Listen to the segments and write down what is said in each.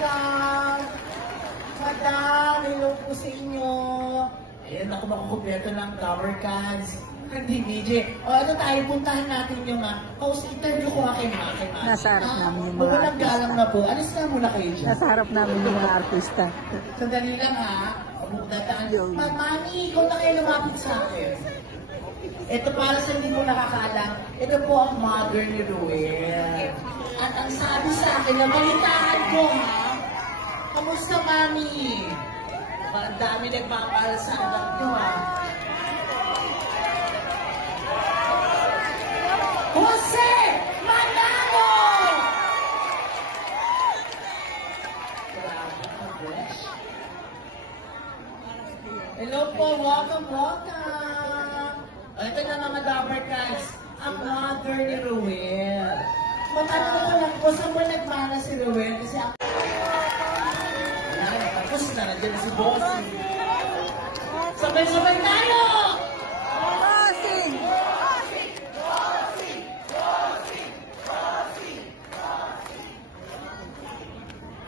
welcome! Madam, hello po sa inyo. Ayan, ako makukumpleto ng cover cards. Hindi, DJ. O, ano tayo, puntahan natin yung host interview ko kay Maki. Nasa harap namin yung mga artista. Galang na po. Alis na muna kayo dyan. Nasa harap namin yung mga artista. Sandali lang ha. Mami, ikaw na kayo lumapit sa akin. Ito para sa hindi mo nakakaalam, ito po ang mother ni Ruel. At ang sabi sa akin, nabalitaan ko ha, kamusta mami? Ang dami nagpapahal sa anak nyo ha. Jose Manalo! Hello po, welcome. Ito na mga Dabber Cats, ang mother ni Ruel. Magtanong ko lang po, saan mo nagmana si Ruel? Kasi ako... Tapos na, nandiyan si Bossing. Sabay-sabay tayo! Bossing!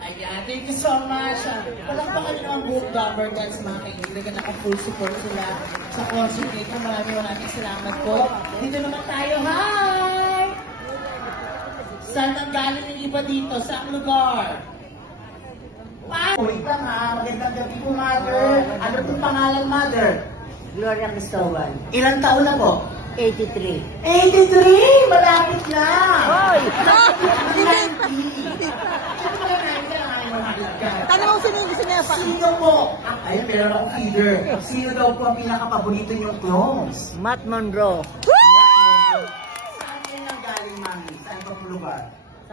Ayan, thank you so much. Palakpakan nyo ang buong Dabber Cats, mga kaibigan. Naka-full support sila sa concert nito. Maraming salamat po. Dito naman tayo. Hi! Saan ang galing ng iba dito? Saang lugar? Wait lang ha. Magandang gabi po, Mother. Ano pong pangalan, Mother? Gloria Cristóbal. Ilang taon na po? 83. 83! Malapit na! Hoy! Tanong mo sino yung gusto niya pa? Sino po? Ayun, meron akong feeder. Sino daw po ang pinaka-paborito niyong clones? Matt Monroe. Saan kayo nang galing, Mami? Saan pa po lugar?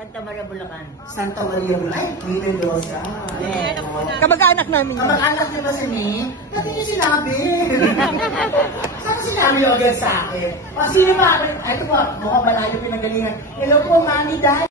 Santa Maria, Bulacan. Santa Maria, Bulacan. Ay, May Mendoza. Kamag-anak namin yun. Kamag-anak niyo ba si May? Dati niyo sinabi. Saan sinabi yung agad sa akin? O, sino ba? Ay, ito po, mukhang malayo pinagalingan. Hello po, Mami, Dad.